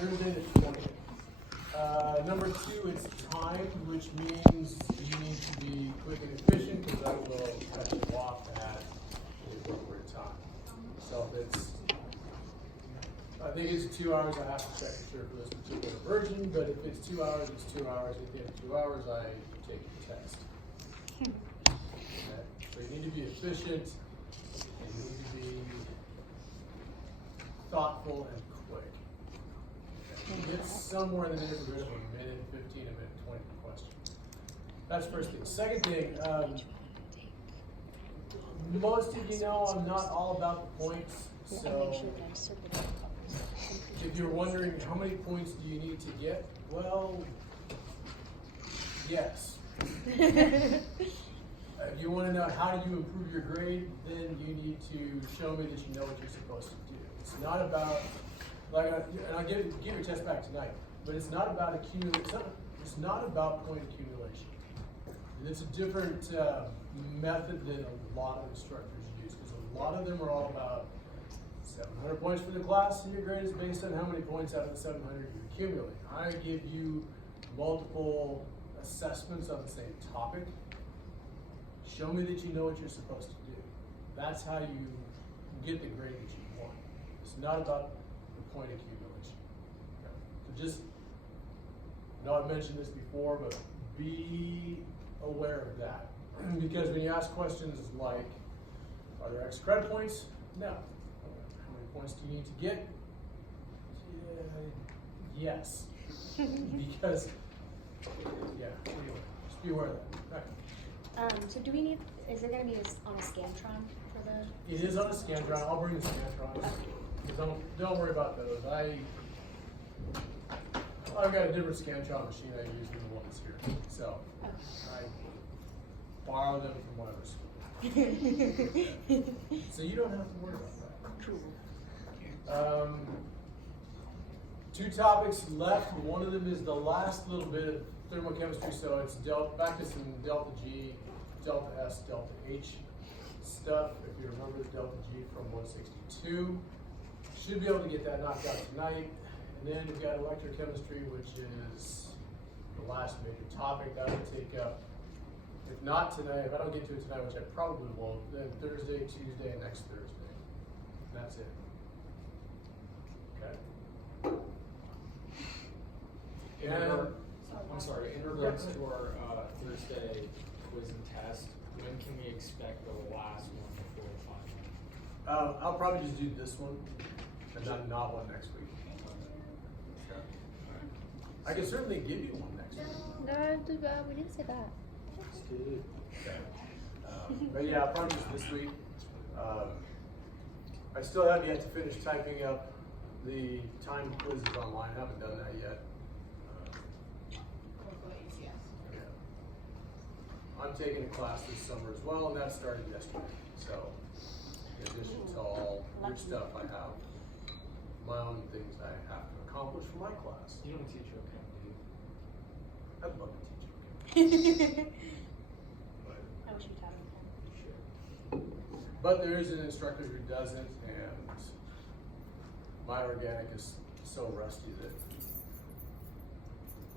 Thursday the 20th. Number 2, it's timed, which means you need to be quick and efficient because I will cut you off at the appropriate time. So if it's, I think it's 2 hours, I have to check for sure for this particular version, but if it's 2 hours, it's 2 hours. At the end of 2 hours, I take the test. Okay? So you need to be efficient, and you need to be thoughtful and quick. Okay? Get somewhere in the neighborhood of a minute 15, a minute 20 per question. That's the first thing. Second thing, most of you know I'm not all about the points, so if you're wondering how many points do you need to get, well, yes. If you want to know how do you improve your grade, then you need to show me that you know what you're supposed to do. It's not about, and I'll give your test back tonight, but it's not about it's not about point accumulation. And it's a different method than a lot of instructors use, because a lot of them are all about 700 points for the class, and your grade is based on how many points out of the 700 you accumulate. I give you multiple assessments on the same topic. Show me that you know what you're supposed to do. That's how you get the grade that you want. It's not about the point accumulation. Okay? So just, I know I've mentioned this before, but be aware of that. Because when you ask questions like, are there extra credit points? No. How many points do you need to get? Yes. Because, yeah, anyway, just be aware of that. Right. So do we need, is it going to be on a Scantron for the? It is on a Scantron. I'll bring the Scantrons. Don't worry about those. I've got a different Scantron machine I use than the one that's here. So I borrow them from whatever school. So you don't have to worry about that. 2 topics left. One of them is the last little bit of thermochemistry, so it's back to some delta G, delta S, delta H stuff. If you remember the delta G from 162, should be able to get that knocked out tonight. And then we've got electrochemistry, which is the last major topic that will take up. If not tonight, if I don't get to it tonight, which I probably won't, then Thursday, Tuesday, and next Thursday. And that's it. Okay. I'm sorry, in regards to our Thursday quiz and test, when can we expect the last one before the final? I'll probably just do this one, and then not one next week. Okay. I can certainly give you one next week. No, we didn't say that. Okay. But yeah, probably just this week. I still have yet to finish typing up the time quizzes online. I haven't done that yet. I'm taking a class this summer as well, and that started yesterday. So, in addition to all your stuff, I have my own things I have to accomplish for my class. You don't teach okay, do you? I'd love to teach you. But, I wish you taught me. Sure. but there is an instructor who doesn't, and my organic is so rusty that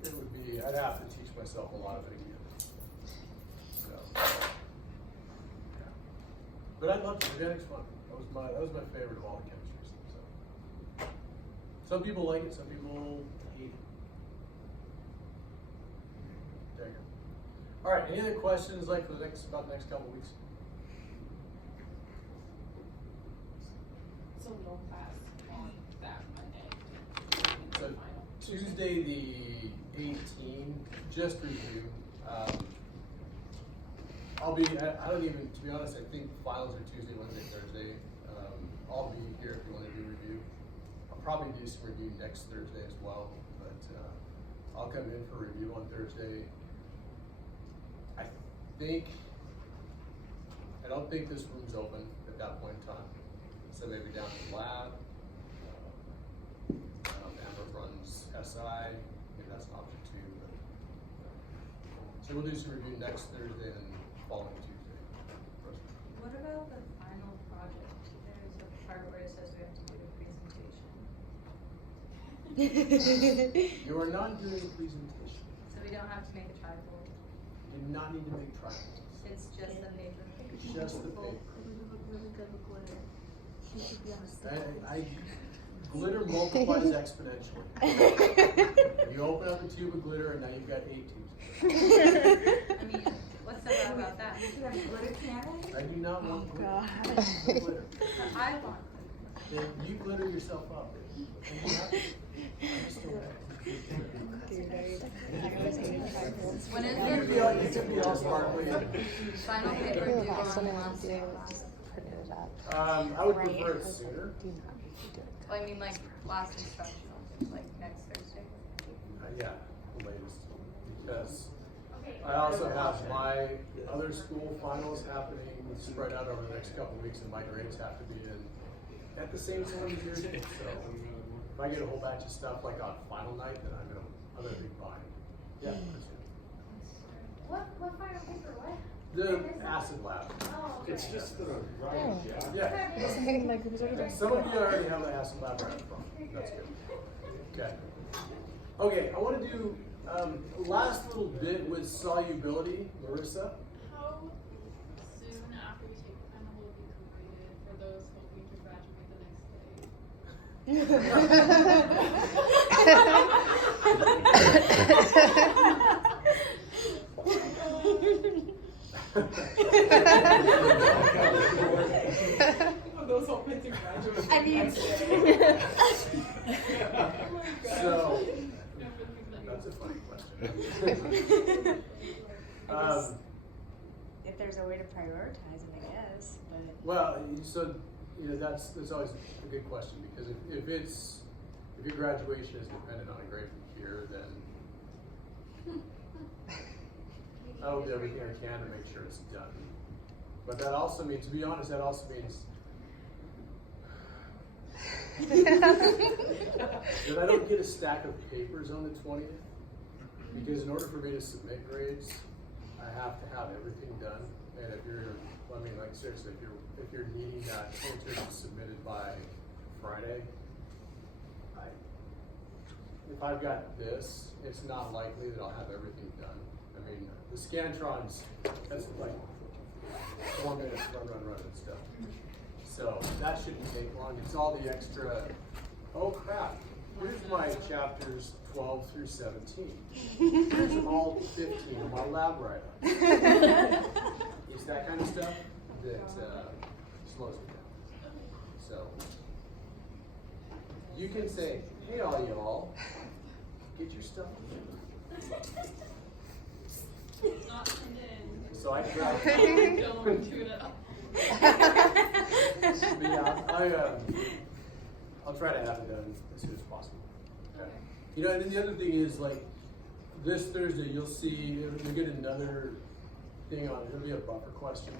it would be, I'd have to teach myself a lot of it again. Yeah. But I loved it. Organic's fun. That was my favorite of all the chemistries. So some people like it, some people hate it. There you go. All right. Any other questions like for the next couple weeks? So no class on that Monday. So Tuesday the 18th, just review. I don't even, to be honest, I think finals are Tuesday, Wednesday, Thursday. I'll be here if you want to do review. I'll probably do some review next Thursday as well, but I'll come in for review on Thursday. I don't think this room's open at that point in time. So maybe down in the lab. Amber runs SI, maybe that's an option too. But, so we'll do some review next Thursday and following Tuesday. What about the final project? There's a part where it says we have to do a presentation. You are not doing a presentation. So we don't have to make a trifold. You do not need to make triangles. It's just the paper. It's just the paper. Glitter multiplies exponentially. You open up a tube of glitter and now you've got 8 tubes. I mean, what's so bad about that? Glitter cannon? I do not want glitter. God. Glitter. I want Then you glitter yourself up. And you have to- I'm just Dude, I was eating triangles. When is You can be your all, you can be all sparkly. final paper due Last one on I want to do Wednesday? is just print it up. I would Right. prefer it sooner. Do not do it. Well, I mean, like, last instructional, like next Thursday. Yeah, the latest. Because I also have my other school finals happening spread out over the next couple of weeks, and my grades have to be in at the same time as yours. So if I get a whole batch of stuff like on final night, then I'm gonna be fine. Yeah. What final paper, what? The acid lab. Oh, okay. It's just the writing, Yeah. My group is over there. Some of you already have the acid lab right from. That's good. Okay. Okay, I want to do last little bit with solubility, Marissa. How soon after we take the final will it be completed for those hoping to graduate the next Those hoping to graduate. I mean, So, that's a funny question. if there's a way to prioritize it, I guess, but. Well, so, that's always a good question, because if your graduation is dependent on a grade from here, then I will do everything I can to make sure it's done. But that also means, to be honest, that also means that I don't get a stack of papers on the 20th, because in order for me to submit grades, I have to have everything done. And if you're, I mean, like seriously, if you're needing that answer submitted by Friday, if I've got this, it's not likely that I'll have everything done. I mean, the Scantrons, that's like 4 minutes, run and stuff. So that shouldn't take long. It's all the extra, oh crap, here's my chapters 12 through 17. Here's all 15 of my lab write-ups. It's that kind of stuff that slows me down. So you can say, hey all y'all, get your stuff together. Not turned in. So I try. Don't do it at all. But yeah, I'll try to have it done as soon as possible. Okay. And then the other thing is, like, this Thursday, you'll see, you'll get another thing on it. It'll be a buffer question.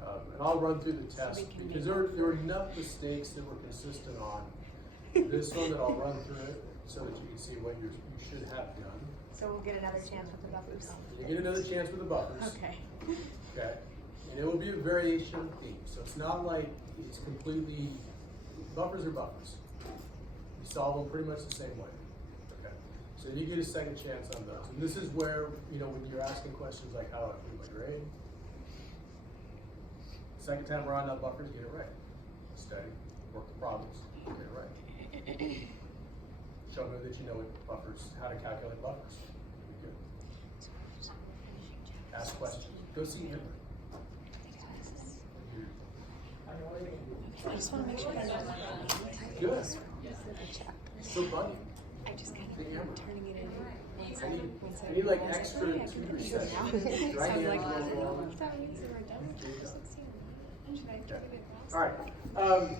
And I'll run through the test, because there were enough mistakes that were consistent on this one that I'll run through it so that you can see what you should have done. So we'll get another chance with the buffers. You get another chance with the buffers. Okay. Okay. And it will be a variation of theme. So it's not like it's completely, buffers are buffers. You solve them pretty much the same way. Okay. So you get a second chance on those. And this is where, when you're asking questions like how do I improve my grade? Second time around on buffers, get it right. Study, work the problems, get it right. Show me that you know what buffers, how to calculate buffers. Good. Ask questions. Go see him. I just want to make sure that Good. check. So funny. I just kind Big hammer. of turning it in. I need like extra tutor sessions. Right Sounds here. like Go that means we're done. Should I give it All right.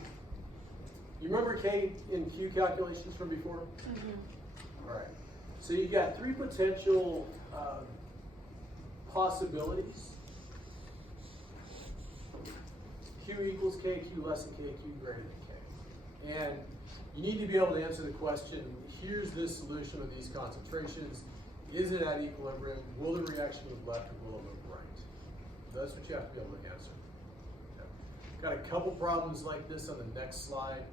You remember K and Q calculations from before? All right. So you got 3 potential possibilities. Q equals K, Q less than K, Q greater than K. And you need to be able to answer the question, here's this solution with these concentrations. Is it at equilibrium? Will the reaction move left or will it move right? That's what you have to be able to answer. Okay. Got a couple problems like this on the next slide.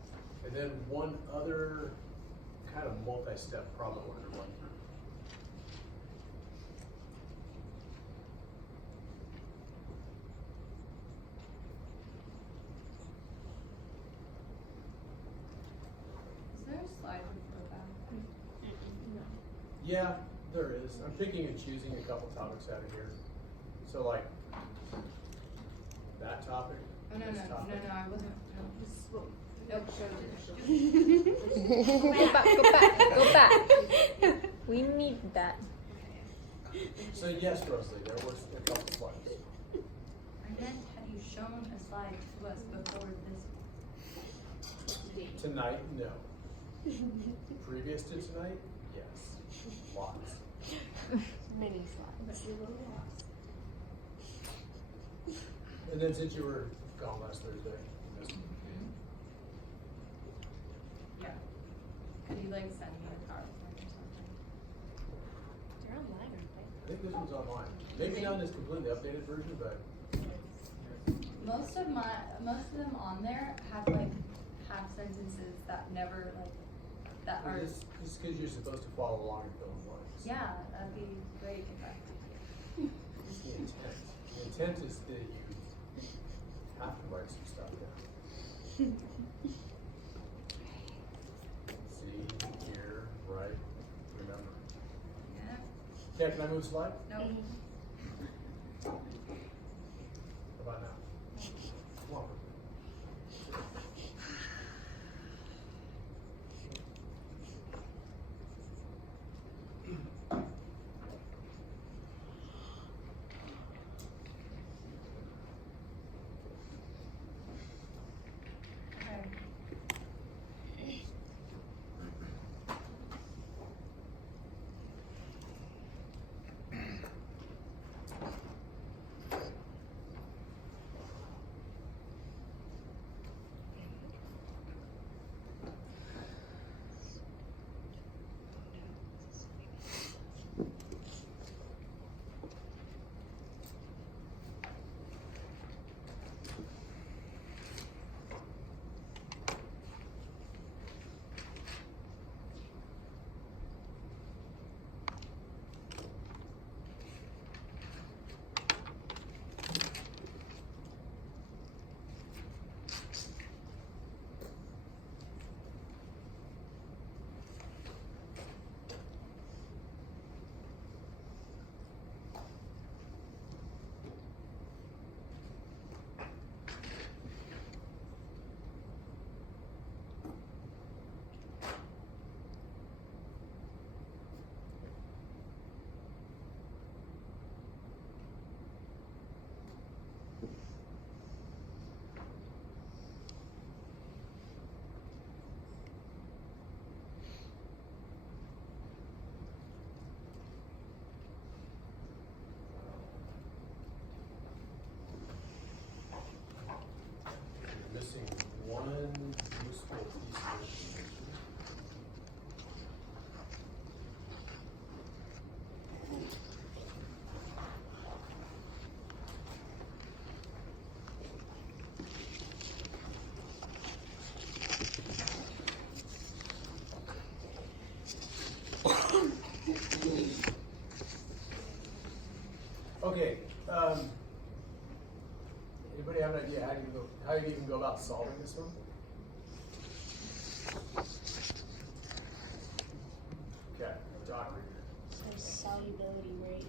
And then one other had a multi-step problem order run through. Is there a slide with that? Yeah, there is. I'm picking and choosing a couple topics out of here. So like, that topic, Oh, no, this topic. I wasn't, no. Nope, Go back, go back, go back. We need that. So yes, Rosalie, there was a couple slides. I meant, have you shown a slide to us before this? Tonight, no. Previous to tonight, yes. Lots. Mini slides. And then since you were gone last Thursday, you missed it. Yeah. Could you like send me a PowerPoint or something? They're online, aren't I think this one's online. Maybe not in this completely updated version, but Most of them on there have like half sentences that never like, that are, this is because you're supposed to follow along and fill in blanks. yeah, that'd be great if I could. It's the intent. The intent is that you have to write some stuff down. See, hear, write, remember. Yeah. Okay, can I move slide? Nope. How about now? Come on. Okay. You're missing one useful piece of information. Okay, anybody have an idea how you even go about solving this one? Okay, dot reader. So solubility rate.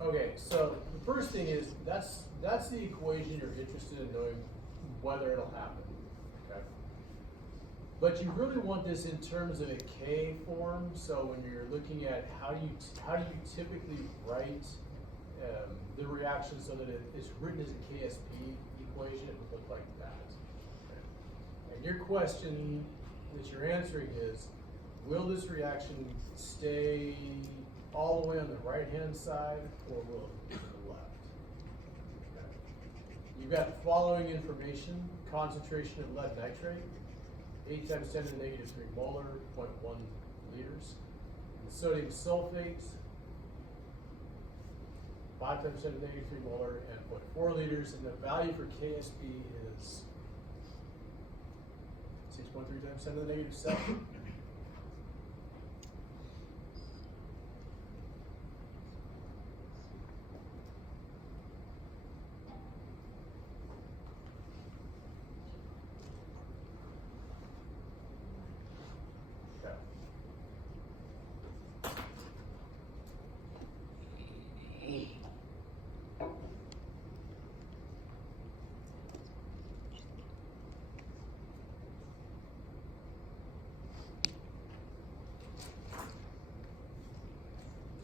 Okay, so the first thing is that's the equation you're interested in knowing whether it'll happen. Okay. But you really want this in terms of a K form. So when you're looking at how do you typically write the reaction so that it is written as a KSP equation, it would look like that. Okay. And your question that you're answering is, will this reaction stay all the way on the right-hand side, or will it be to the left? Okay. You've got the following information: concentration of lead nitrate, 8 times 10 to the negative 3 molar, 0.1 liters. And sodium sulfate, 5 times 10 to the negative 3 molar and 0.4 liters. And the value for KSP is 6.3 times 10 to the negative 7. Okay.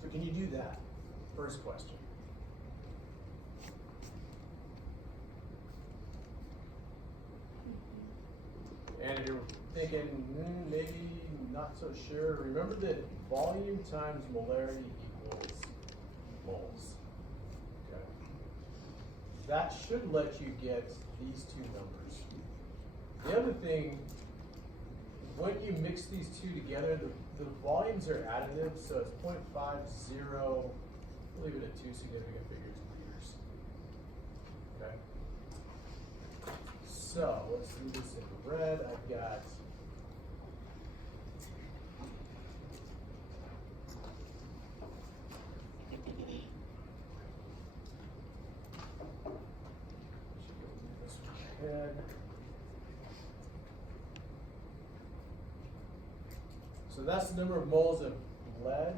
So can you do that? First question. And if you're thinking, maybe not so sure, remember that volume times molarity equals moles. Okay. That should let you get these two numbers. The other thing, when you mix these two together, the volumes are additive, so it's 0.50, we'll leave it at 2 significant figures liters. Okay? So let's do this in red. I've got this one ahead. So that's the number of moles of lead,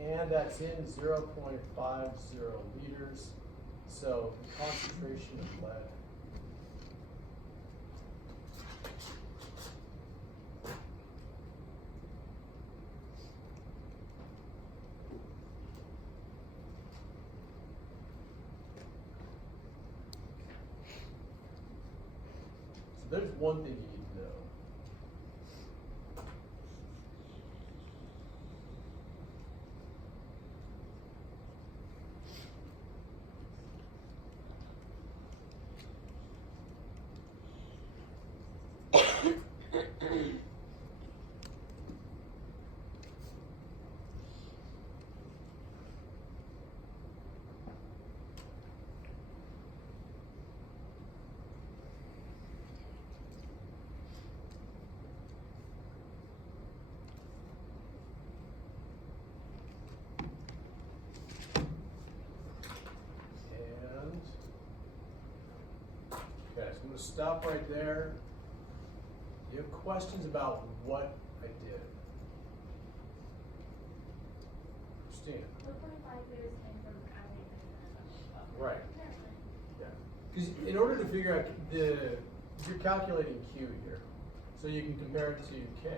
and that's in 0.50 liters. So the concentration of lead. So there's one thing you need to know. Okay, so I'm going to stop right there. Do you have questions about what I did? Christina? The 25 liters came from adding. Right. Yeah. Because in order to figure out you're calculating Q here, so you can compare it to K.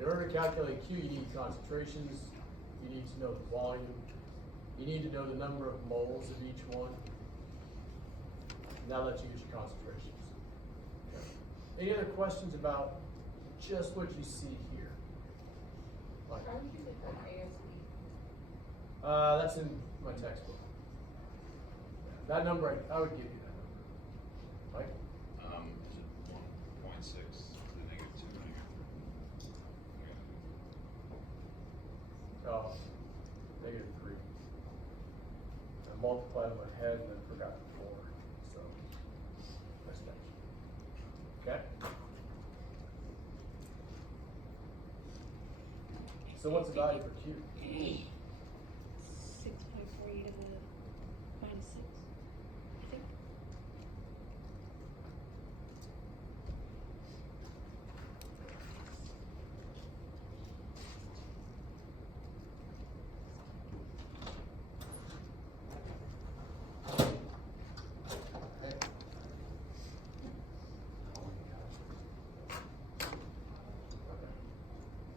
In order to calculate Q, you need concentrations, you need to know the volume, you need to know the number of moles of each one. And that lets you get your concentrations. Okay. Any other questions about just what you see here? Like, How would you get that ASP? that's in my textbook. That number, I would give you that number. Mike? Is it 1.6 to the negative 2 negative 3? Oh, -3. I multiplied in my head and then forgot the 4. So that's next. Okay? So what's the value for Q? 6.4 to the minus 6, I think.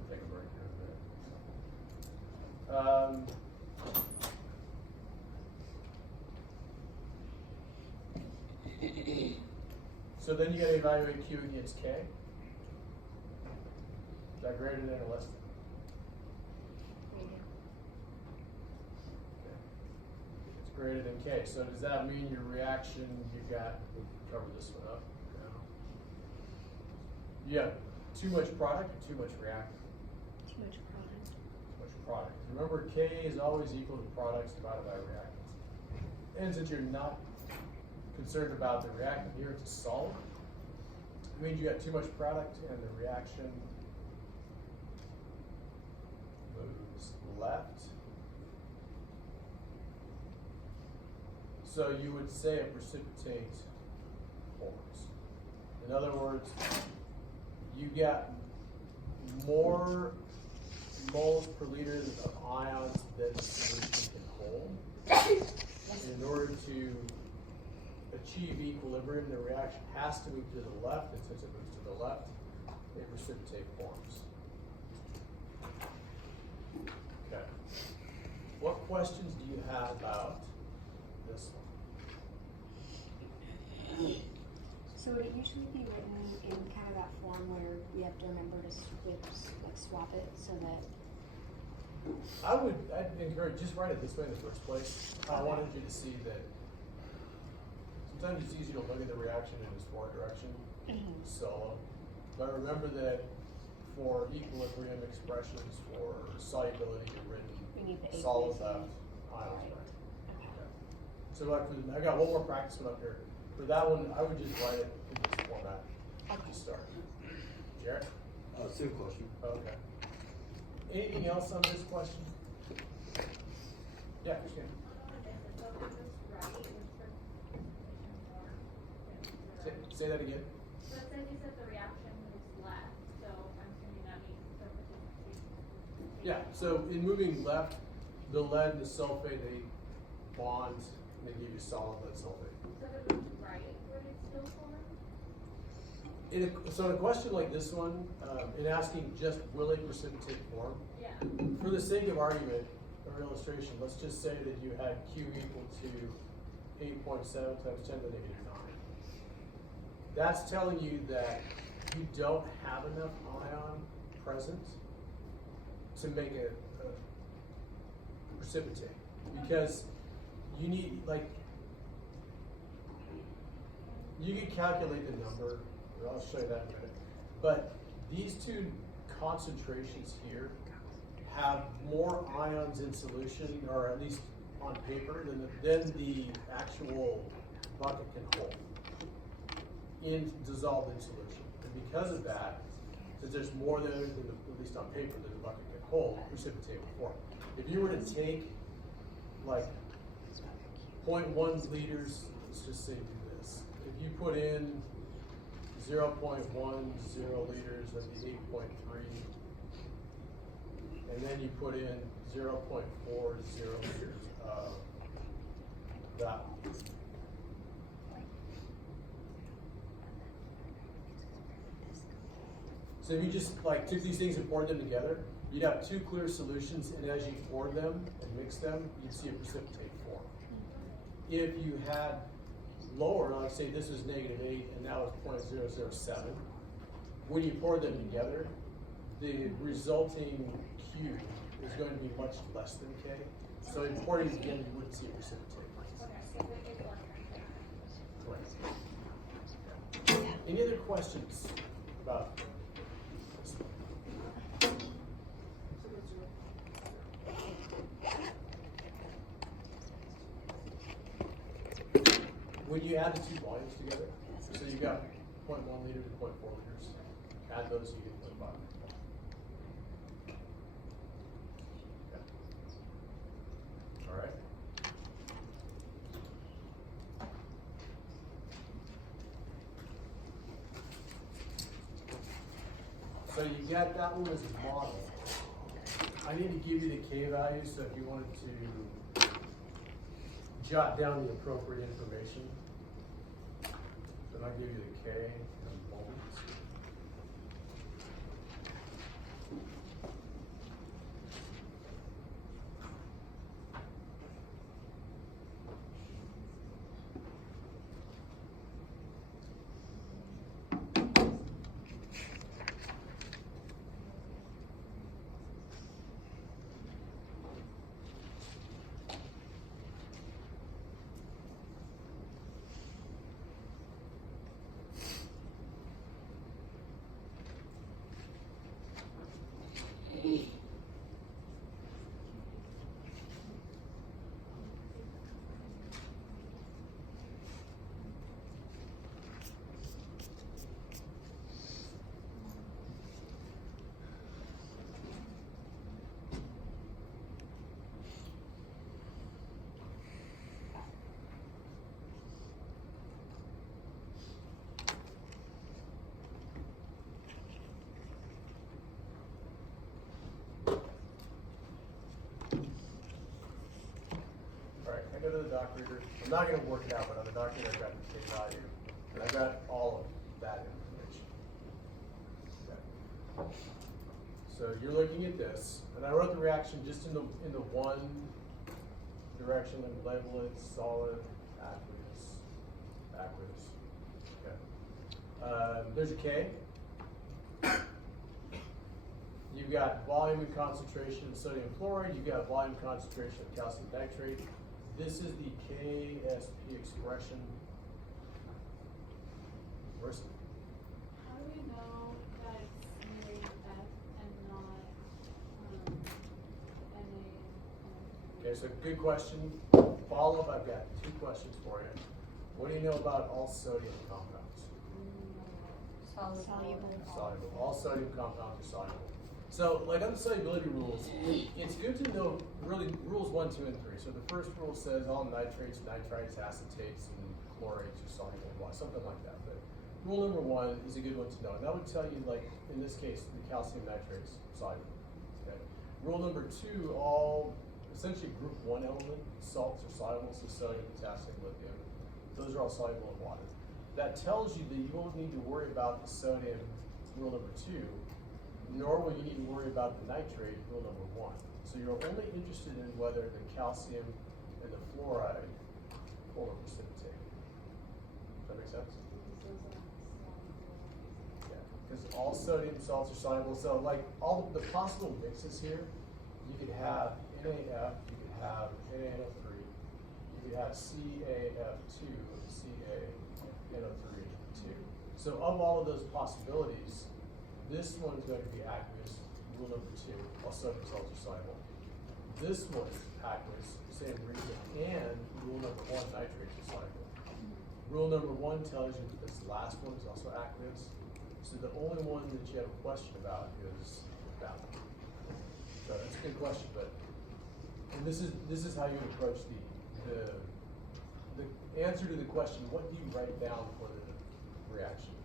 Take a break here in a minute. So then you gotta evaluate Q against K. Is that greater than or less than? Okay. It's greater than K. So does that mean your reaction, you've got, we'll cover this one up. You have too much product or too much reactant? Too product. Remember, K is always equal to products divided by reactants. And since you're not concerned about the reactant here, it's a solid. It means you got too much product and the reaction moves left. So you would say a precipitate forms. In other words, you got more moles per liter of ions than the solution can hold. In order to achieve equilibrium, the reaction has to move to the left, and since it moves to the left, a precipitate forms. Okay. What questions do you have about this one? So would it usually be written in kind of that form where we have to remember to swap it so that? I'd encourage, just write it this way in the first place. I wanted you to see that sometimes it's easy to look at the reaction in its forward direction, solo. But remember that for equilibrium expressions, for solubility, you're We need the written eight solid points. left, ions Right. right. Okay. Okay. So like I got one more practice one up here. For that one, I would just write it in this format to start. Jared? Same question. Okay. Anything else on this question? Yeah, Christine. Say that again. So it says you said the reaction moves left, so I'm assuming that means the precipitation. Yeah, so in moving left, the lead and the sulfate, they bond, and they give you solid lead sulfate. So if it moves right, would it still form? So in a question like this one, in asking just will a precipitate form, Yeah. for the sake of argument or illustration, let's just say that you had Q equal to 8.7 times 10 to the negative 9. That's telling you that you don't have enough ion present to make a precipitate. Because you need, like, you can calculate the number, I'll show you that in a minute. But these two concentrations here have more ions in solution, or at least on paper, than the actual bucket can hold dissolved in solution. And because of that, since there's more there than at least on paper than the bucket can hold, precipitate will form. If you were to take like 0.1 liters, let's just say do this. If you put in 0.10 liters of the 8.3, and then you put in 0.40 liters of that. So if you just like took these things and poured them together, you'd have two clear solutions, and as you pour them and mix them, you'd see a precipitate form. If you had lower, like say this was -8 and that was 0.007, when you pour them together, the resulting Q is going to be much less than K. So in pouring it again, you wouldn't see a precipitate. Right. Any other questions about this? When you add the two volumes together, so you've got 0.1 liter to 0.4 liters, add those, you get 0.5. Okay. All right. So you got that one as a model. I need to give you the K value, so if you wanted to jot down the appropriate information, then I'll give you the K in a moment. go to the doc reader. I'm not gonna work it out, but on the doc reader, I've got the K value, and I've got all of that information. Okay. So you're looking at this, and I wrote the reaction just in the one direction and label it solid, aqueous. Okay. There's a K. You've got volume and concentration of sodium chloride. You've got volume concentration of calcium nitrate. This is the KSP expression. Where's it? How do we know that it's NaF and not Na? Okay, so good question. Follow up, I've got 2 questions for you. What do you know about all sodium compounds? Soluble. Soluble. All sodium compounds are soluble. So, like on the solubility rules, it's good to know really rules 1, 2, and 3. So the first rule says all nitrates, nitrites, acetates, and chlorates are soluble in water, something like that. But rule number 1 is a good one to know. And that would tell you, like in this case, the calcium nitrates soluble. Okay. Rule number 2, all essentially group 1 element salts are soluble, so sodium, potassium, lithium. Those are all soluble in water. That tells you that you won't need to worry about the sodium, rule number 2, nor will you need to worry about the nitrate, rule number 1. So you're only interested in whether the calcium and the fluoride polar precipitate. Does that make sense? Yeah, because all sodium salts are soluble. So like all the possible mixes here, you could have NaF, you could have NaNO3, you could have CaF2, CaNO3, 2. So of all of those possibilities, this one is going to be aqueous, rule number 2, all sodium salts are soluble. This one is aqueous, same reason, and rule number 1, nitrates are soluble. Rule number 1 tells you that this last one is also aqueous. So the only one that you have a question about is that one. So that's a good question, but and this is how you approach the answer to the question, what do you write down for the reaction?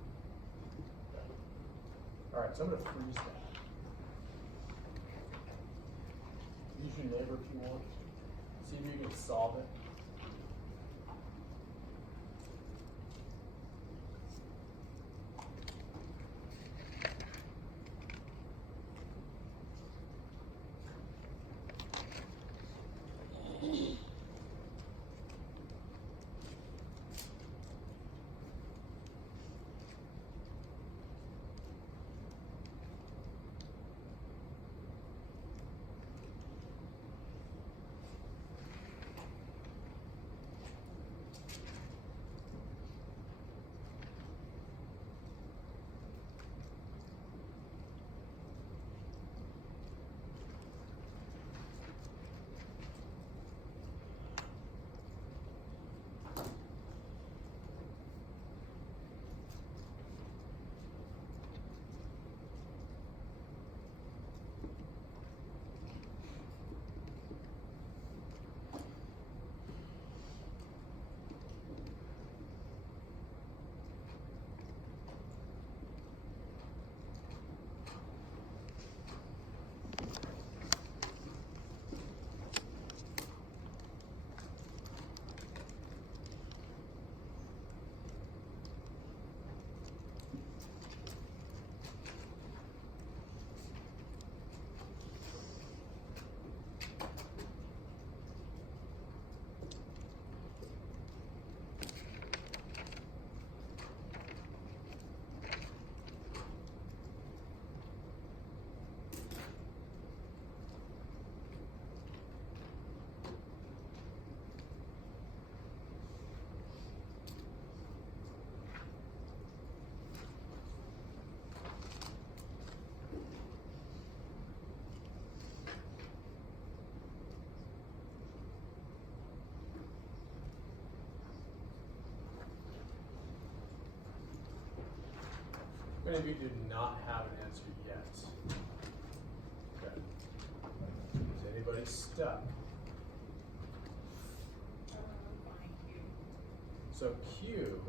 Okay. All right, so I'm going to freeze that. Use your neighbor if you want. See if you can solve it. Many of you do not have an answer yet. Okay. Is anybody stuck? So Q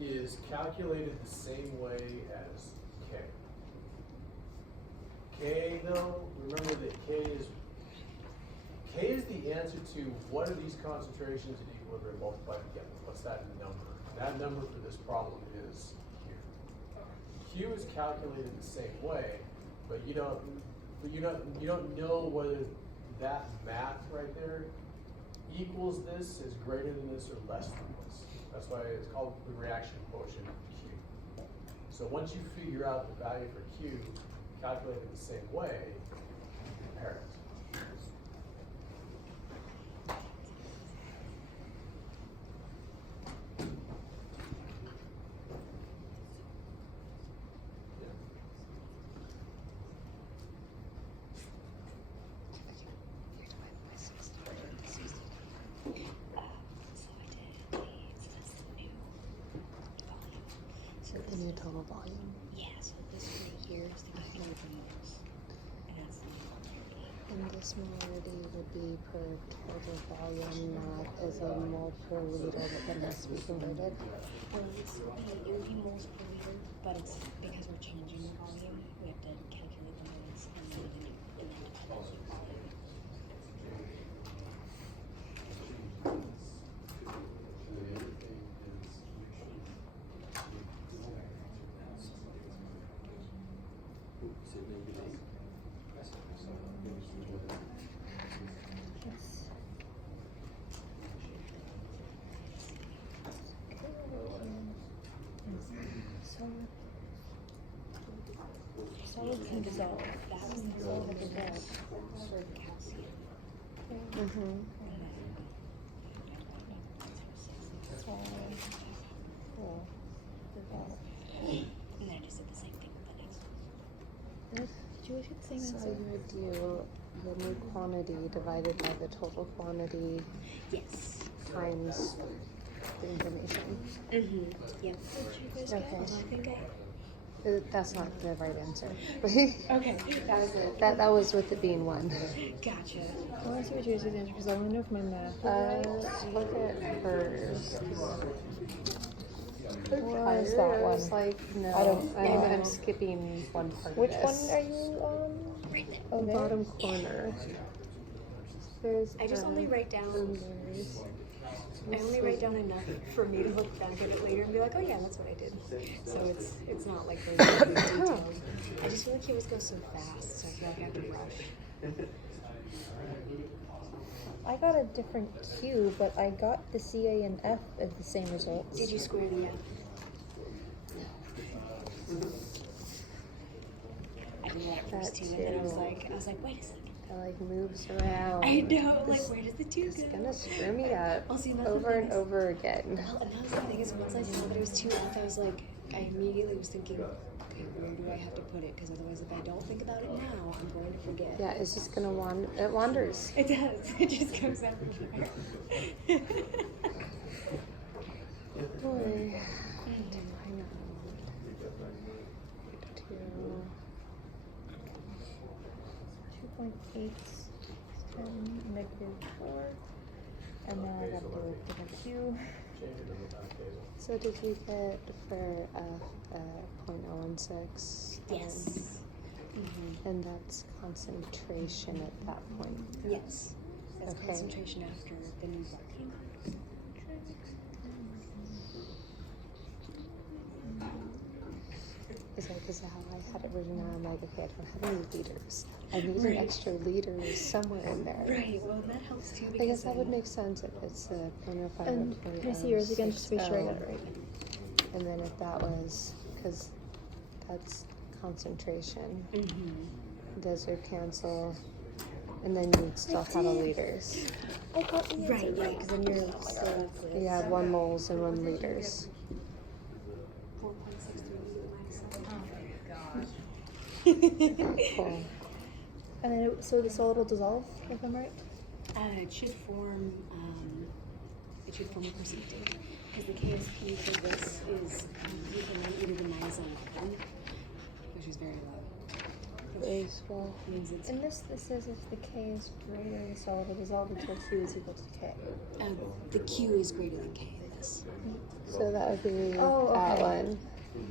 is calculated the same way as K. K though, remember that K K is the answer to what are these concentrations at equilibrium multiplied together? What's that number? That number for this problem is Q. Q is calculated the same way, but you don't know whether that math right there equals this, is greater than this, or less than this. That's why it's called the reaction quotient of Q. So once you figure out the value for Q, calculate it the same way, compare it. The new total volume. Yeah, so this right here is the kilograms. And that's the And this molarity would be per total volume, not as a mole per liter that then has to be converted. Well, it would be moles per liter, but it's because we're changing the volume, we have to calculate the moles and then divide by the volume. Solid can dissolve. That was the solid dissolve for calcium. Mm-hmm. And then I just did the same thing with the next one. Did you look at the same answer? So you would do the new quantity divided by the total quantity Yes. times the information. Mm-hmm. Yep. Okay. I think That's not the right answer. okay, that was it. That was with it being 1. Gotcha. I want to see what yours is answer because I want to know if my math look at hers. What is that one? Like, no, I'm skipping one part Which of this. one are you on? Right there. The bottom corner. There's I just only write down. numbers. I only write down enough for me to look back at it later and be like, oh yeah, that's what I did. So it's not like really detailed. I just feel like he always goes so fast, so I feel like I have to rush. I got a different Q, but I got the CA and F as the same results. Did you square the F? I did that first That too, and then I was too. like, wait a second. It like moves around. I know, like where does the 2 It's go? gonna screw me up Well, see, that's the over thing and is- over again. Well, and that was the thing is, once I saw that it was 2F, I was like, I immediately was thinking, okay, where do I have to put it? Because otherwise, if I don't think about it now, I'm going to forget. Yeah, it's just gonna wander. It wanders. It does. It just goes everywhere. Boy. Mm-hmm. I know. 2.8, 10, -4. And then I got the different Q. Change it in the back table. So did you get for 0.016? Yes. Mm-hmm. And that's concentration at that point. Yes. That's Okay. concentration after the new bar came out. Is that how I had it written out? I'm like, okay, I don't have any liters. I need Right. an extra liter somewhere in there. Right. Well, that helps too because I guess that would then- make sense if it's the 0.05 And or can I see yours again just to make sure I got it right? And then if that was, because that's concentration, Mhm. those would cancel, and then you'd still have a liters. I got the answer Right. Yeah. Because then you're still left with. You have 1 moles and 1 liters. 4.63 Cool. And then so the solid will dissolve, if I'm right? It should form. It should form a precipitate because the KSP for this is either the -11, which is very low. Very small. Means it's In this says if the K is greater, the solid will dissolve until Q is equal to K. the Q is greater than K in this. So that would be Oh, that okay. one.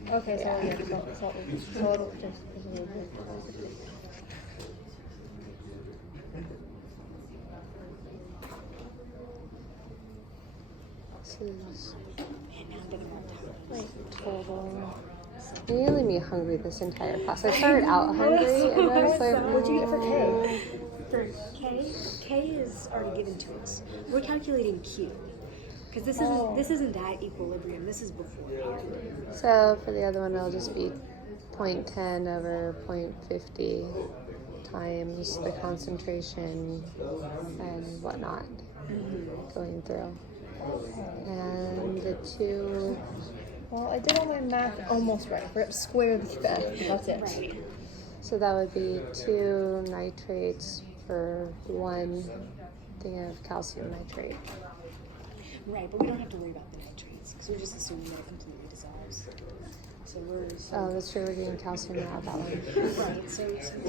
Okay, so Yeah. yeah, solid will just is a little bit. this is And now I'm getting marked out. like total. You're gonna leave me hungry this entire class. I started out hungry and I was like, What'd you get for K? For K is already given to us. We're calculating Q. Because this isn't that equilibrium. This is before. So for the other one, it'll just be 0.10 over 0.50 times the concentration and whatnot going through. And the two, Well, I did all my math almost right. We're square the fifth. That's it. Right. so that would be 2 nitrates for 1 thing of calcium nitrate. Right, but we don't have to worry about the nitrates because we're just assuming that it completely dissolves. So we're Oh, that's true. We're getting calcium out of that one. right. So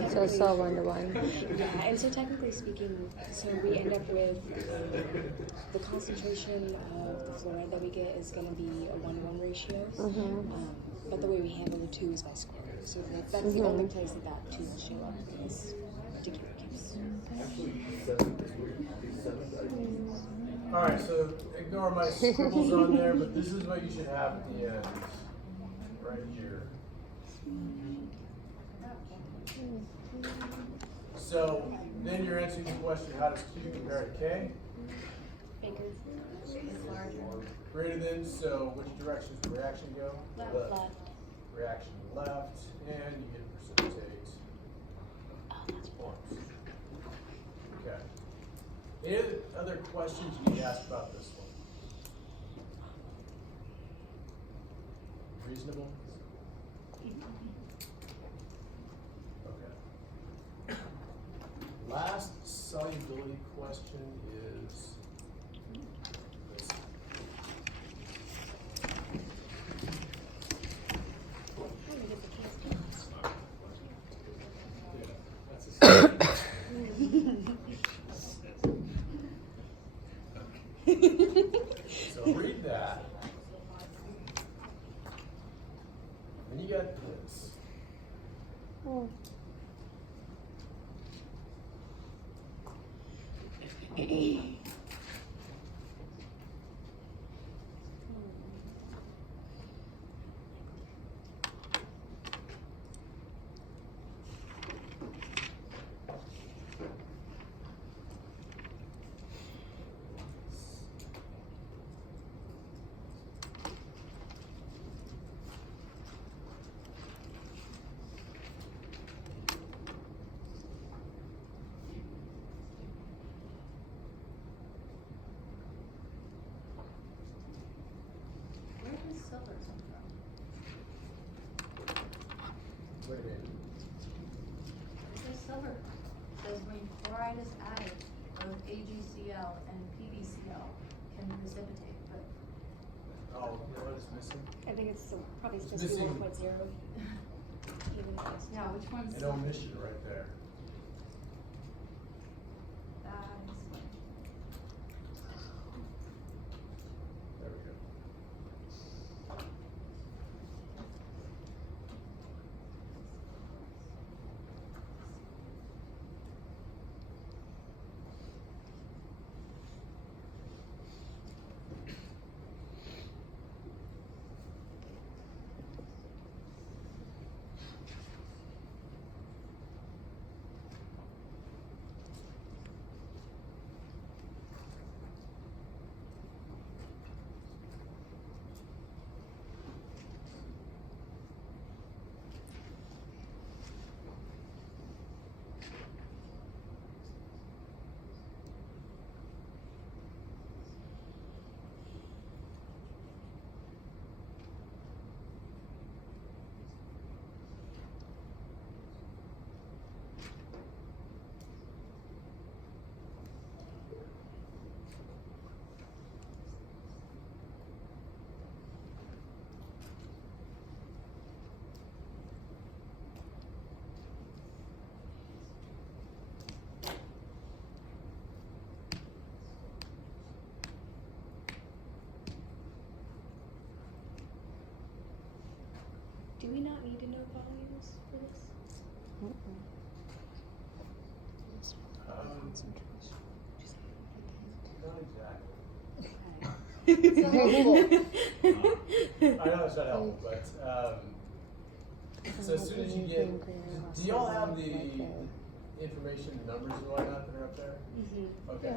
So it's still 1-to-1. yeah, and so technically speaking, so we end up with the concentration of the fluoride that we get is going to be a 1-to-1 ratio. But the way we handle the 2 is by square. So that's the only place that 2 will show up in this particular case. Alright, so ignore my scribbles on there, but this is what you should have at the end. Right here. So then you're answering the question, how does Q compare to K? Baker. Greater than, so which direction does the reaction go? Left. Reaction left, and you get precipitate forms. Okay. Any other questions you need to ask about this one? Reasonable? Okay. Last solubility question is this. So read that. And you got this. Where does silver come from? Wait a minute. Where does silver come from? It says when chloride is added, both AgCl and PbCl can precipitate, but Oh, you know what is missing? I think it's probably It's supposed to be missing. 1.0. Even close. yeah, which one's An omission right there. that is like There we go. Do we not need to know volumes for this? Not exactly. Okay. So helpful. I know it's not helpful, but, so as soon as you get, do y'all have the information, the numbers and whatnot that are up there? Mm-hmm. Okay.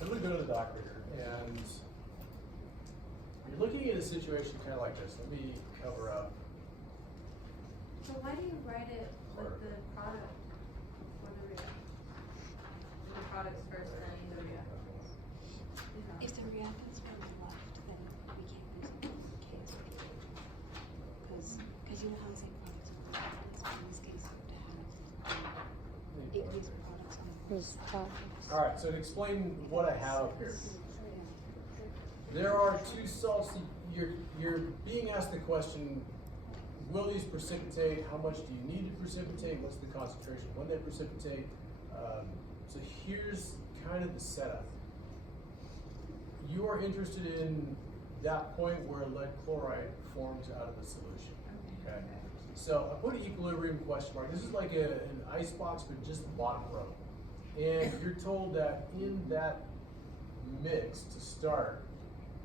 So we're gonna go to the doc reader, and you're looking at a situation kind of like this. Let me cover up. So why do you write it with the product for the reaction? The products first, then the reactants. If the reactants are left, then we can't use it in the case. Because you know how I say products are reactants, but in this case, you have to have aqueous products on the Who's that? All right, so to explain what I have up here. There are two salts. You're being asked the question, will these precipitate? How much do you need to precipitate? What's the concentration when they precipitate? So here's kind of the setup. You are interested in that point where lead chloride forms out of the solution. Okay. So I put an equilibrium question mark. This is like an ice box, but just the bottom row. And you're told that in that mix to start,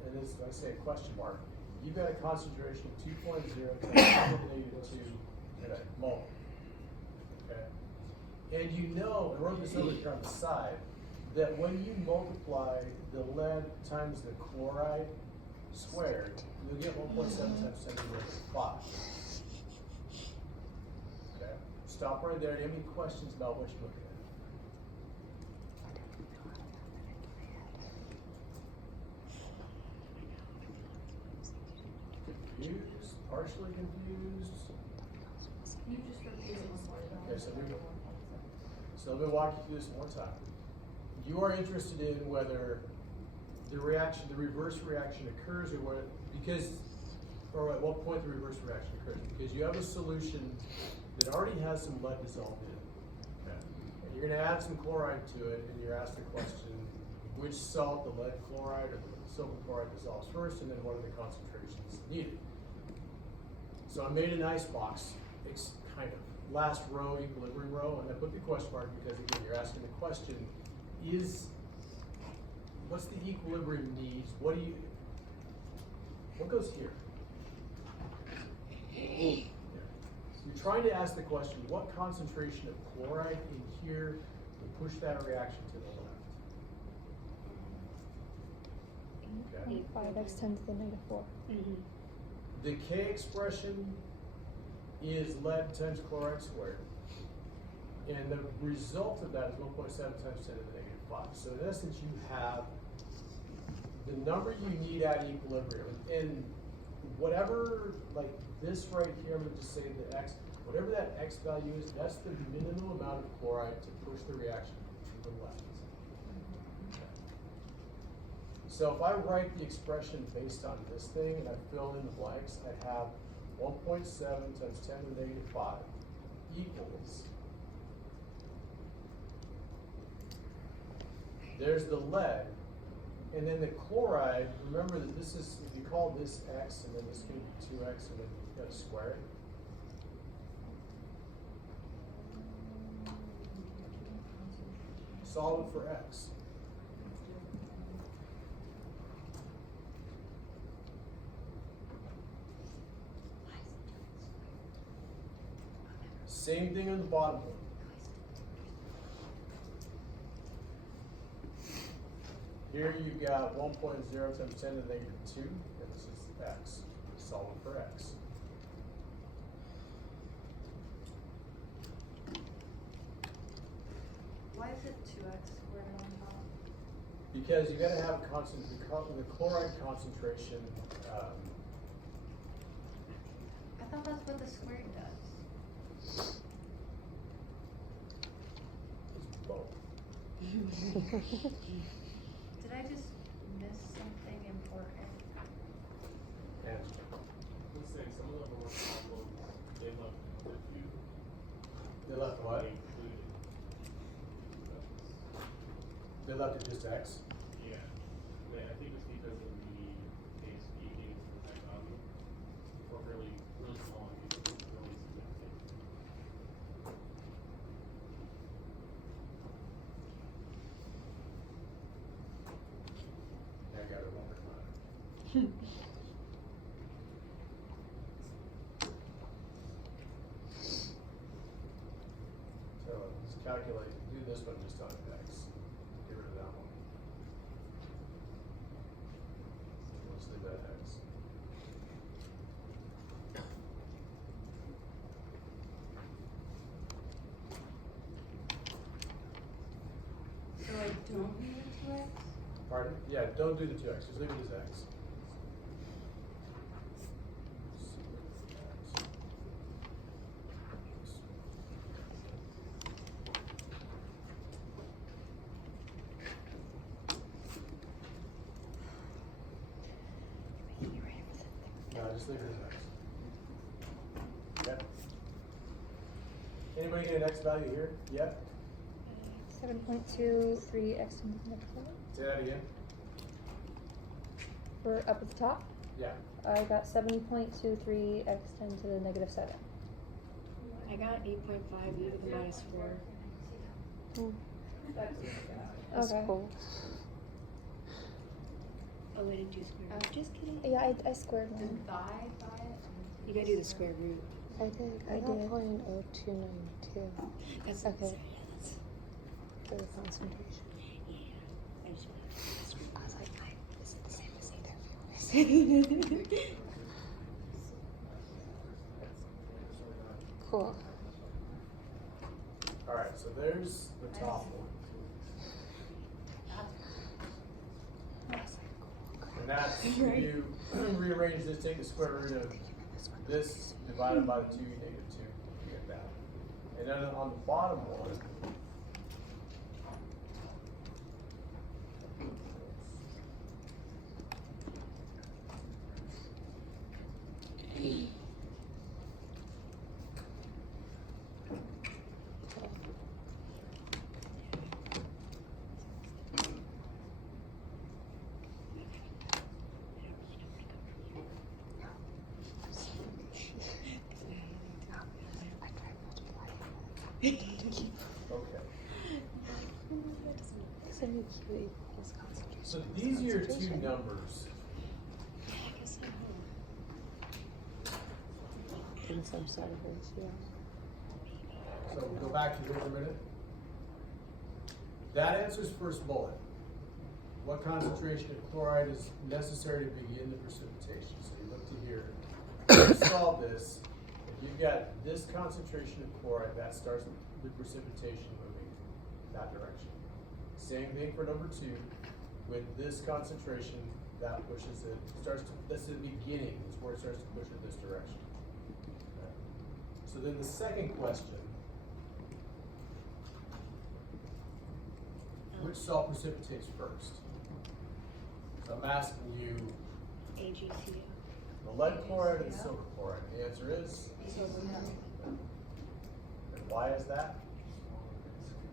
and this, I say a question mark, you've got a concentration of 2.0 times 10⁻², mole. Okay? And you know, I wrote this over here on the side, that when you multiply the lead times the chloride squared, you'll get 1.7 times 10⁻⁵. Okay? Stop right there. Do you have any questions about what you're looking at? Confused, partially confused. You just repeat it one more time. Okay, so let me walk you through this one more time. You are interested in whether the reaction, the reverse reaction occurs, or what, or at what point the reverse reaction occurs, because you have a solution that already has some lead dissolved in it. Okay. And you're going to add some chloride to it, and you're asked the question, which salt, the lead chloride or the silver chloride, dissolves first, and then what are the concentrations needed? So I made an ice box, it's kind of last row, equilibrium row, and I put the question mark because again, you're asking the question, what's the equilibrium needs? What goes here? Yeah. You're trying to ask the question, what concentration of chloride in here will push that reaction to the left? Okay. 5x 10 to the -4. Mm-hmm. The K expression is lead times chloride squared. And the result of that is 1.7 times 10 to the -5. So in essence, you have the number you need at equilibrium. And whatever, like this right here, I'm going to just say the X, whatever that X value is, that's the minimum amount of chloride to push the reaction to the left. Okay. So if I write the expression based on this thing and I fill in the blanks, I have 1.7 times 10 to the -5 equals, there's the lead, and then the chloride, remember that this is, if you call this X, and then this can be 2X, and then you've got to square it. Solve it for X. Same thing on the bottom one. Here you've got 1.0 times 10 to the -2, and this is X. Solve it for X. Why is it 2x squared on top? Because you got to have constant the chloride concentration. I thought that's what the squared does. Is both. Did I just miss something important? And Let's say some of them are more powerful, they left a few. they left what? They included. They left it just X. Yeah, I think it's because of the ASP being so high value, or really small, it's really significant. I got it one more time. So let's calculate, do this one just on X. Get rid of that one. We'll just leave that X. So I don't need a 2x? Pardon? Yeah, don't do the 2X, just leave it as X. No, just leave it as X. Okay. Anybody get an X value here? Yep. 7.23 x to the negative 4. Say that again. We're up at the top. Yeah. I got 7.23 x 10 to the negative 7. I got 8.5 e to the minus 4. That's Okay. cool. Oh, I didn't do square root. Just kidding. Yeah, I squared one. Divide by it? You gotta do the square root. I did. I I got did. 0.0292 That's Okay. sorry, that's for the concentration. I just wanted I was like, is it the same as either of yours? Cool. Alright, so there's the top one. And that's, you rearrange this, take the square root of this divided by the 2, negative 2, you get that. And then on the bottom one, okay. So you Q equals concentration. So plus these are your two concentration. numbers. I guess I In some sort of ratio. So go back to this a minute. That answers first bullet. What concentration of chloride is necessary to begin the precipitation? So you look to here. To solve this, if you've got this concentration of chloride, that starts the precipitation moving that direction. Same thing for number 2. With this concentration, that pushes it, starts to, that's the beginning, is where it starts to push in this direction. Okay. So then the second question, which salt precipitates first? So I'm asking you, AgCl. the lead chloride or the silver chloride? The answer is, and why is that?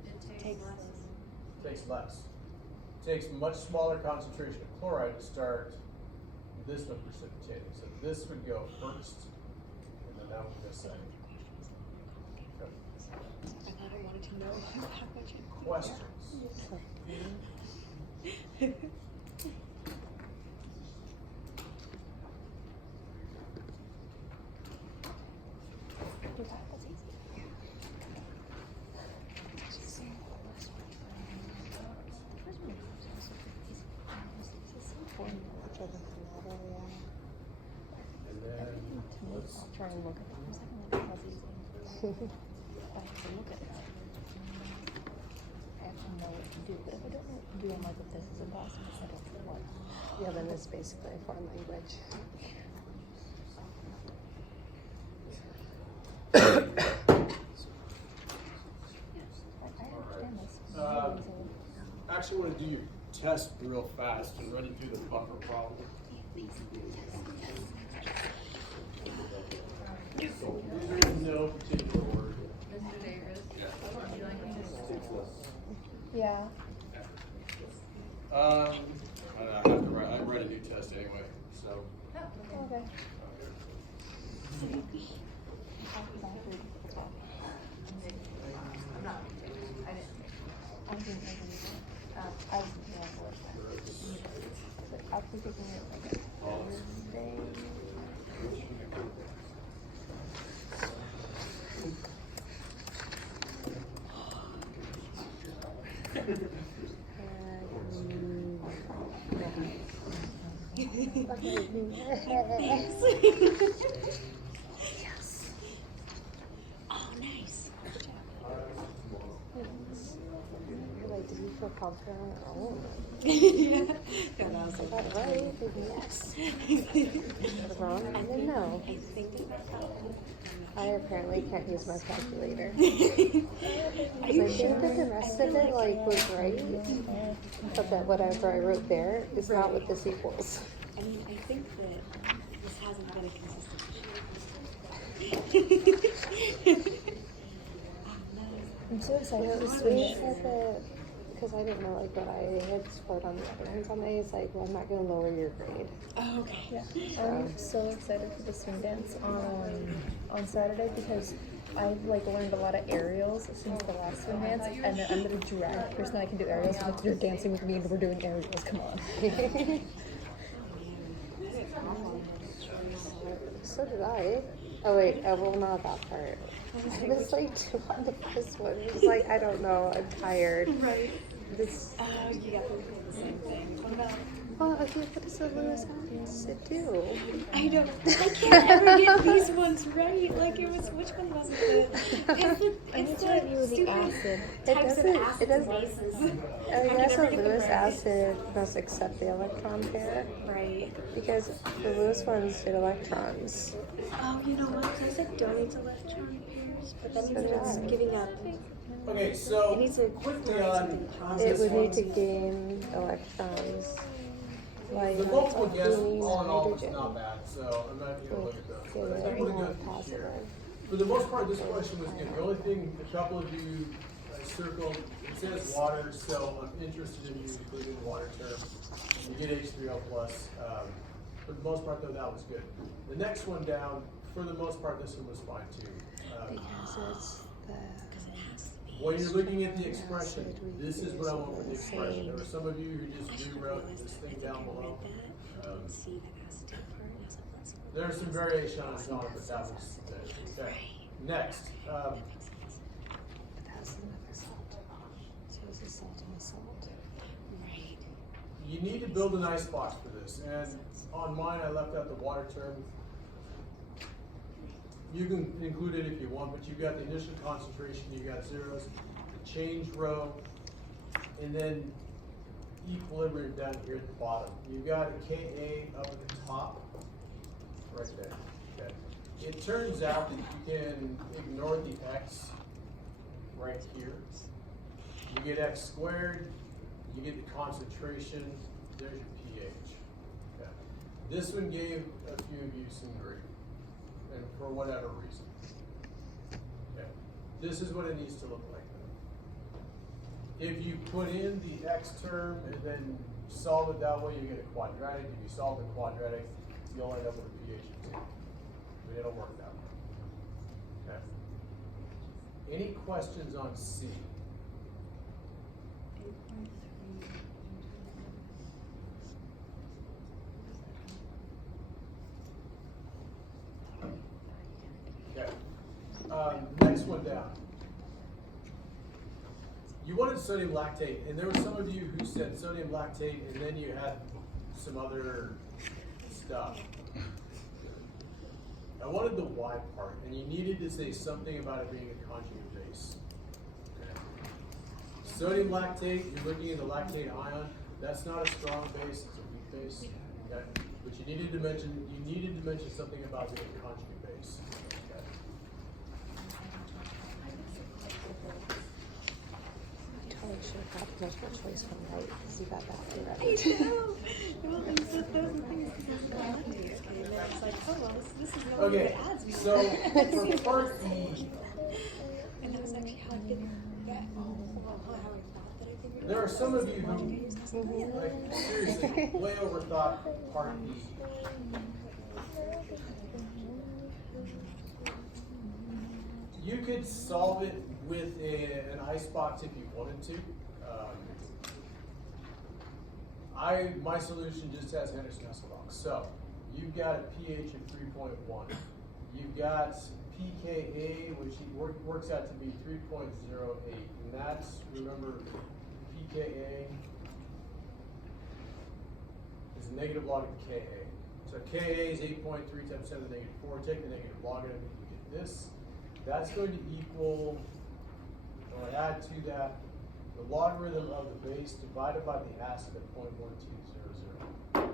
It Takes less. Takes less. Takes much smaller concentration of chloride to start this one precipitating. So this would go first, and then that would go second. Okay. I thought I wanted to know how much it Questions? That's easy. And then let's I'll try and look at it for a second. Like, that's easy. I have to look at it. I have to know what to do. But if I don't know what to do, I'm like, if this is impossible, I don't know what. Yeah, then it's basically a foreign language. I understand this. I actually want to do your test real fast and run it through the buffer problem. So these are in no particular order. Mr. Davis, would you like me to? Yeah. I have to write, I write a new test anyway, so. Oh, Okay. I'm not, I didn't. I was thinking, I was thinking, yeah, I'll be taking it like a Thursday. Yes. Oh, nice. You're like, did you feel confident on your own? Yeah, that was Is that right? yes. Wrong? I didn't know. I think that that's how I apparently can't use my calculator. Are I you think sure? that the rest of it like was right, but that whatever I wrote there is not what this equals. I mean, I think that this hasn't been a consistent issue. I'm so excited for this We week. said that because I didn't know like what I had scored on the other ones on the. It's like, well, I'm not going to lower your grade. Oh, okay. Yeah, I'm so excited for the swing dance on Saturday because I've like learned a lot of aerials since the last swing dance, and then I'm the drag person that I can do aerials. So you're dancing with me and we're doing aerials. Come on. So did I. Oh wait, well not that part. I was like two on the first one. It was like, I don't know, I'm tired. Right. This. Oh, you got the same thing. What about? Well, okay, what does the Lewis have to do? I don't. I can't ever get these ones right. Like it was. Which one was it? I need to review the acid. Types of It acids and doesn't. bases. I can guess never the get them Lewis right. acid must accept the electron pair Right. because the Lewis ones did electrons. Oh, you know what? I said donates electron pairs, but that means So that it's did I. giving up. Okay, so It needs to quickly donate on something positive. It would need to gain electrons. Like the multiple guess, gain all in all, was hydrogen. not bad, so I'm not going to look at those. But I Get do want to more go through positive. here. For the most part, this question was good. The only thing, a couple of you circled, it says water, so I'm interested in you including the water term. You get H3O plus. For the most part, though, that was good. The next one down, for the most part, this one was fine too. Because it's the. When you're looking at the expression, this is what I want for the expression. There were some of you who just rewrote this thing down below. See the acetate part as a flexible. There's some variation on it, but that was okay. Next, It has another salt. So it's a salt and a salt. Right. you need to build an icebox for this, and on mine I left out the water term. You can include it if you want, but you've got the initial concentration, you got zeros, the change row, and then equilibrium down here at the bottom. You've got a Ka up at the top, right there. Okay. It turns out that you can ignore the x right here. You get x squared, you get the concentration, there's your pH. Okay. This one gave a few of you some grief, and for whatever reason. Okay. This is what it needs to look like. If you put in the x term and then solve it that way, you get a quadratic. If you solve the quadratic, you'll end up with a pH of 2. But it'll work that way. Okay. Any questions on C? Okay. Next one down. You wanted sodium lactate, and there were some of you who said sodium lactate, and then you had some other stuff. I wanted the Y part, and you needed to say something about it being a conjugate base. Okay. Sodium lactate, you're looking at the lactate ion. That's not a strong base; it's a weak base. Okay. But you needed to mention something about being a conjugate base. Okay. Totally should have got the multiple choice one right because you got that one I right. know. Well, and so those are things that and then it's like, oh well, this is no Okay, that adds more. so for part E, And that was actually how I did that. Well, how I thought that I figured. there are some of you who, like, seriously, way overthought part E. You could solve it with an icebox if you wanted to. My solution just has Henderson-Hasselbalch. So you've got a pH of 3.1. You've got pKa, which works out to be 3.08, and that's, remember, pKa is the negative log of Ka. So Ka is 8.3 times 10 to the negative 4. Take the negative log of it, you get this. That's going to equal, I'll add to that, the logarithm of the base divided by the acid at 0.1200.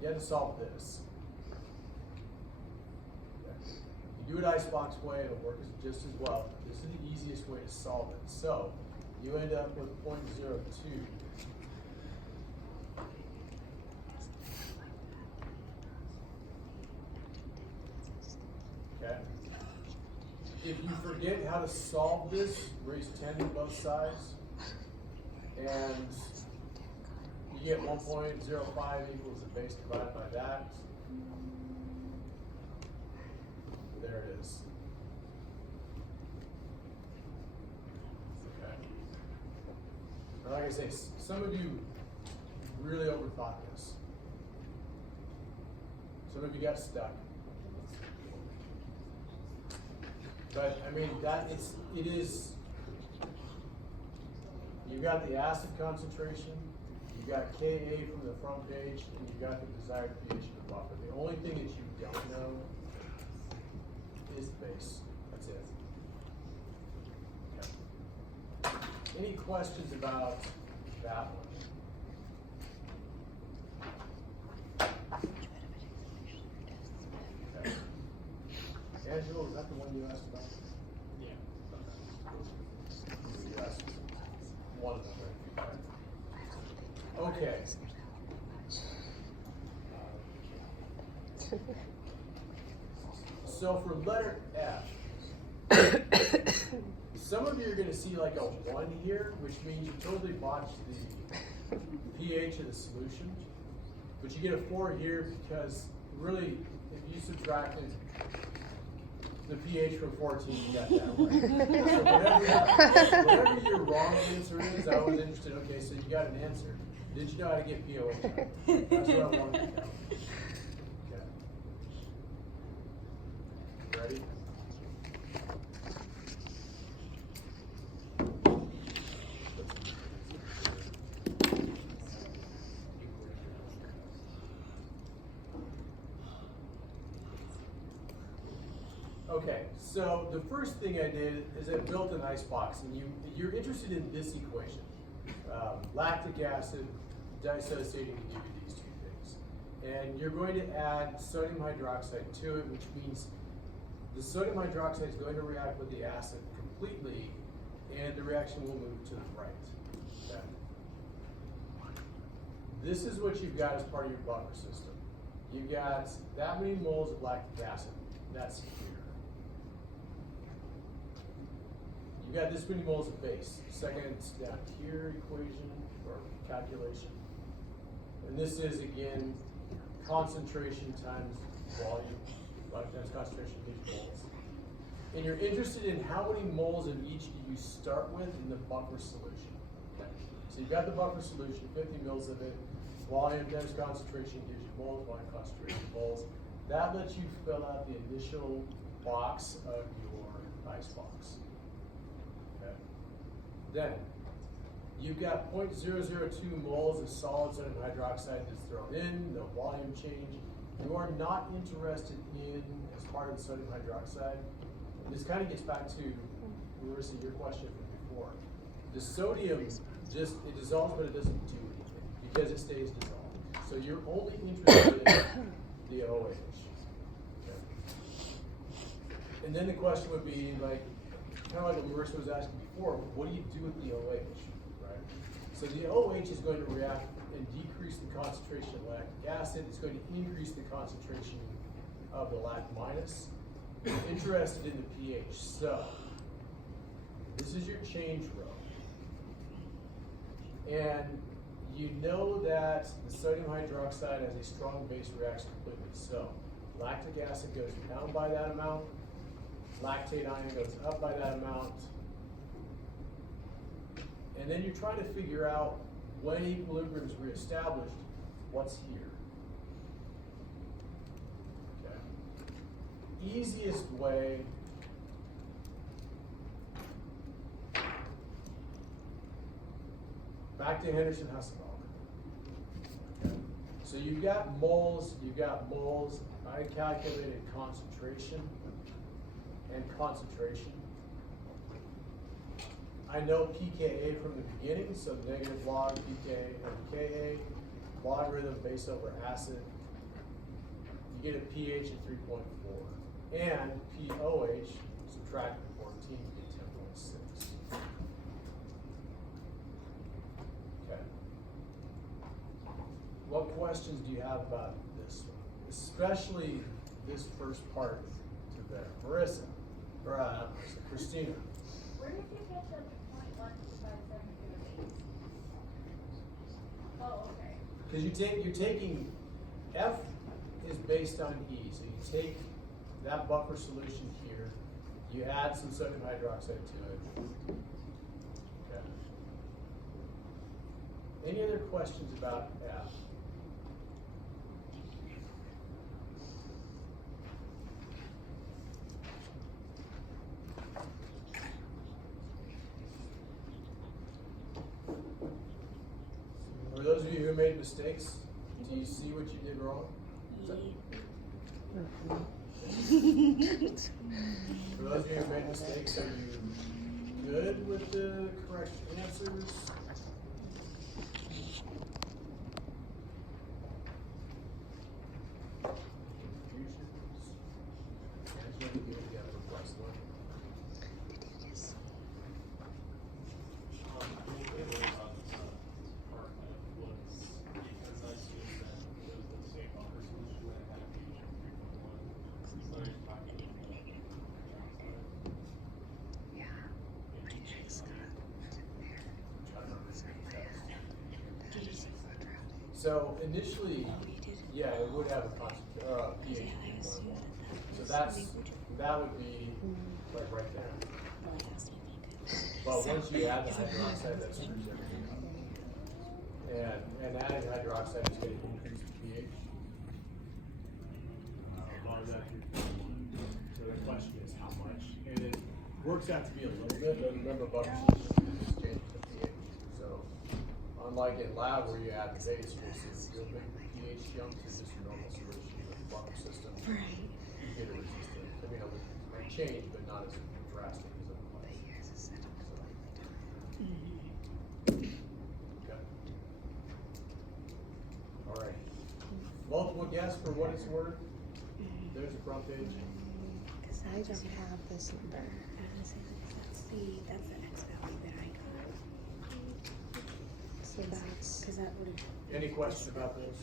You have to solve this. Okay. You do it icebox way, it'll work just as well. This is the easiest way to solve it. So you end up with 0.02. Okay. If you forget how to solve this, raise 10 to both sides, and you get 1.05 equals the base divided by that. There it is. Okay. Or like I say, some of you really overthought this. Some of you got stuck. But I mean, it is, you've got the acid concentration, you've got Ka from the front page, and you've got the desired pH of the buffer. The only thing that you don't know is the base. That's it. Okay. Any questions about that one? Okay. Angelo, is that the one you asked about? Yeah. You asked one of them, right? Okay. So for letter F, some of you are going to see like a 1 here, which means you totally botched the pH of the solution. But you get a 4 here because really, if you subtracted the pH from 14, you got that right. So whatever your wrong answer is, I was interested, okay, so you got an answer. Did you know how to get pOH out? That's what I wanted to know. Okay. Ready? Okay, so the first thing I did is I built an icebox, and you're interested in this equation. Lactic acid, disociating to give you these two things. And you're going to add sodium hydroxide to it, which means the sodium hydroxide is going to react with the acid completely, and the reaction will move to the right. Okay. This is what you've got as part of your buffer system. You've got that many moles of lactic acid. That's here. You've got this many moles of base. Second down here equation or calculation. And this is again concentration times volume, times concentration gives moles. And you're interested in how many moles of each do you start with in the buffer solution. Okay. So you've got the buffer solution, 50 mils of it. Volume times concentration gives you moles, volume concentration moles. That lets you fill out the initial box of your ice box. Okay. Then you've got 0.002 moles of solid sodium hydroxide that's thrown in, no volume change. You are not interested in, as part of the sodium hydroxide, and this kind of gets back to, Marissa, your question from before. The sodium just, it dissolves, but it doesn't do anything because it stays dissolved. So you're only interested in the OH. Okay. And then the question would be like, kind of like what Marissa was asking before, what do you do with the OH, right? So the OH is going to react and decrease the concentration of lactic acid. It's going to increase the concentration of the lac minus. You're interested in the pH. So this is your change row. And you know that the sodium hydroxide has a strong base reaction completely. So lactic acid goes down by that amount. Lactate ion goes up by that amount. And then you're trying to figure out when equilibrium is reestablished, what's here? Okay. Easiest way back to Henderson-Hasselbalch. Okay. So you've got moles. I calculated concentration and concentration. I know pKa from the beginning, so negative log pKa or Ka, logarithm base over acid. You get a pH of 3.4. And pOH, subtract the 14, you get 10.6. Okay. What questions do you have about this one? Especially this first part to there. Marissa, or not Marissa, Christina. Where did you get the 0.127 Oh, okay. Because you're taking, F is based on E, so you take that buffer solution here, you add some sodium hydroxide to it. Okay. Any other questions about F? For those of you who made mistakes, do you see what you did wrong? For those of you who made mistakes, are you good with the correct answers? Confusions? Guys ready to go together with Westwood? So initially, yeah, it would have a pH. So that would be like right there. But once you add the hydroxide, that screws everything up. And adding hydroxide is going to increase the pH. So the question is how much, and it works out to be a little bit. But remember, buffer solution just changes the pH. So unlike in lab where you add the base, you'll make the pH jump to just a normal solution with the buffer system. Right. You get a resistance. I mean, it might change, but not as drastic as it was. Okay. All right. Multiple guess for what it's worth. There's a front page. I don't have this number. That's the X value that I got. So that's. Because that would have. Any questions about those?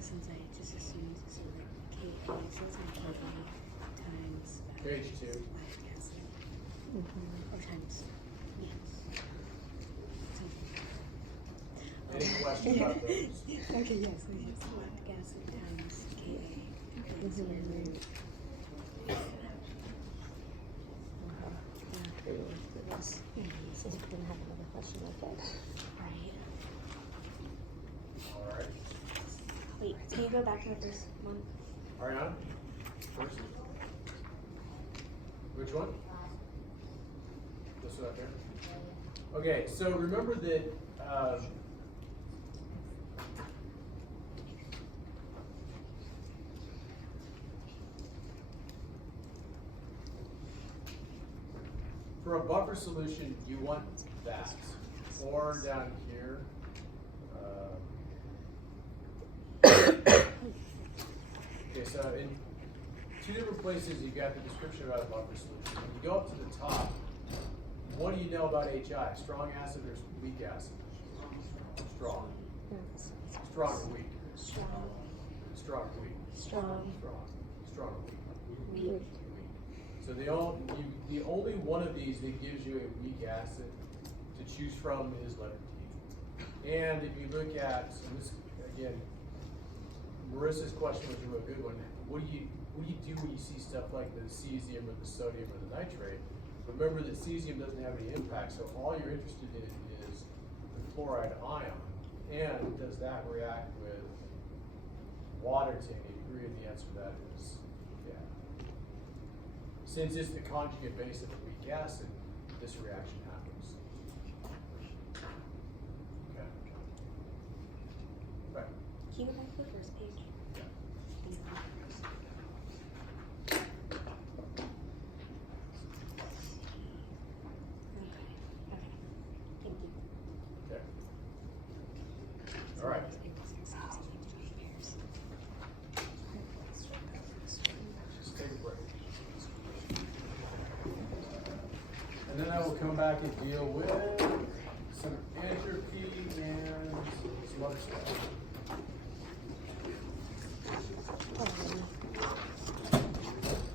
Since I just assumed so like Ka, so it's like Ka times Page 2. lactic acid. Or times, yes. Any questions about those? Okay, yes, so it's lactic acid times Ka. That's where we're. So we can have another question like that. Right. All right. Wait, can you go back to the first one? Ariana? First? Which one? This one up there? Okay, so remember that for a buffer solution, you want that. Or down here. Okay, so in two different places, you've got the description about a buffer solution. When you go up to the top, what do you know about HI? Strong acid or weak acid? Strong. Strong or weak? Strong. Strong or weak? Strong. Strong. Strong or weak? Weak. So the only one of these that gives you a weak acid to choose from is letter T. And if you look at, and this again, Marissa's question was a real good one. What do you do when you see stuff like the cesium or the sodium or the nitrate? Remember that cesium doesn't have any impact, so all you're interested in is the chloride ion. And does that react with water to any degree? And the answer to that is yeah. Since it's the conjugate base of a weak acid, this reaction happens. Okay. Right. Can you go back to the first page? Yeah. Thank you. Okay. Thank you. Okay. All right. Just take a break. And then I will come back and deal with some entropy and some other stuff.